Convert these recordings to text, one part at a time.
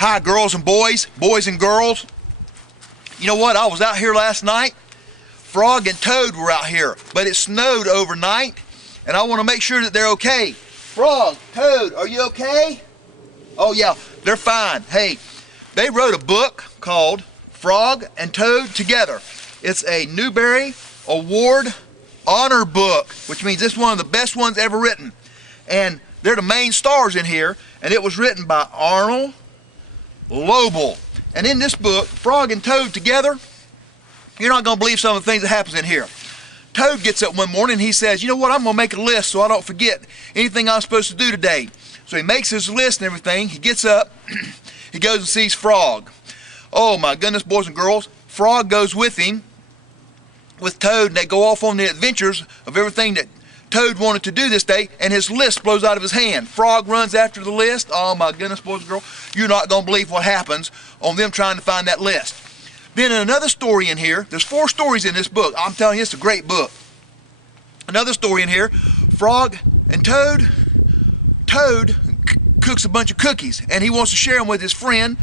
Hi, girls and boys, boys and girls. You know what? I was out here last night. Frog and Toad were out here, but it snowed overnight, and I want to make sure that they're okay. Frog, Toad, are you okay? Oh yeah, they're fine. Hey, they wrote a book called Frog and Toad Together. It's a Newbery Award honor book, which means it's one of the best ones ever written. And they're the main stars in here, and it was written by Arnold Lobel. And in this book, Frog and Toad Together, you're not going to believe some of the things that happens in here. Toad gets up one morning and he says, you know what, I'm going to make a list so I don't forget anything I'm supposed to do today. So he makes his list and everything. He gets up, he goes and sees Frog. Oh my goodness, boys and girls, Frog goes with him, with Toad, and they go off on the adventures of everything that Toad wanted to do this day, and his list blows out of his hand. Frog runs after the list. Oh my goodness, boys and girls, you're not going to believe what happens on them trying to find that list. Then in another story in here, there's 4 stories in this book. I'm telling you, it's a great book. Another story in here, Frog and Toad. Toad cooks a bunch of cookies, and he wants to share them with his friend,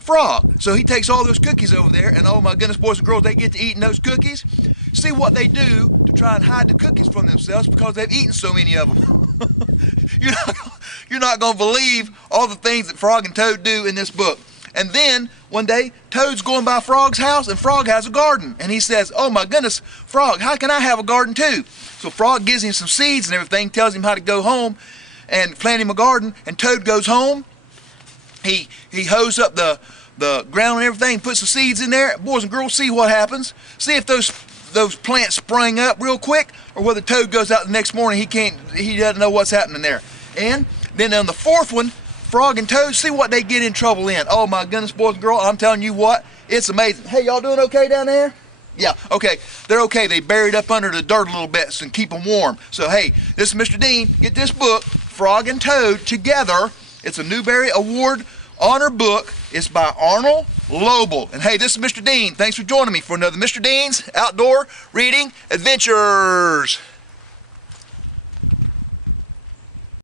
Frog. So he takes all those cookies over there, and oh my goodness, boys and girls, they get to eating those cookies. See what they do to try and hide the cookies from themselves because they've eaten so many of them. You're not going to believe all the things that Frog and Toad do in this book. And then one day, Toad's going by Frog's house, and Frog has a garden. And he says, oh my goodness, Frog, how can I have a garden too? So Frog gives him some seeds and everything, tells him how to go home and plant him a garden. And Toad goes home. He hoes up the ground and everything, puts some seeds in there. Boys and girls, see what happens. See if those plants sprang up real quick, or whether Toad goes out the next morning, he doesn't know what's happening there. And then on the 4th one, Frog and Toad, see what they get in trouble in. Oh my goodness, boys and girls, I'm telling you what, it's amazing. Hey, y'all doing okay down there? Yeah, okay, they're okay. They buried up under the dirt a little bit and keep them warm. So hey, this is Mr. Dean. Get this book, Frog and Toad Together. It's a Newbery Award honor book. It's by Arnold Lobel. And hey, this is Mr. Dean. Thanks for joining me for another Mr. Dean's Outdoor Reading Adventures.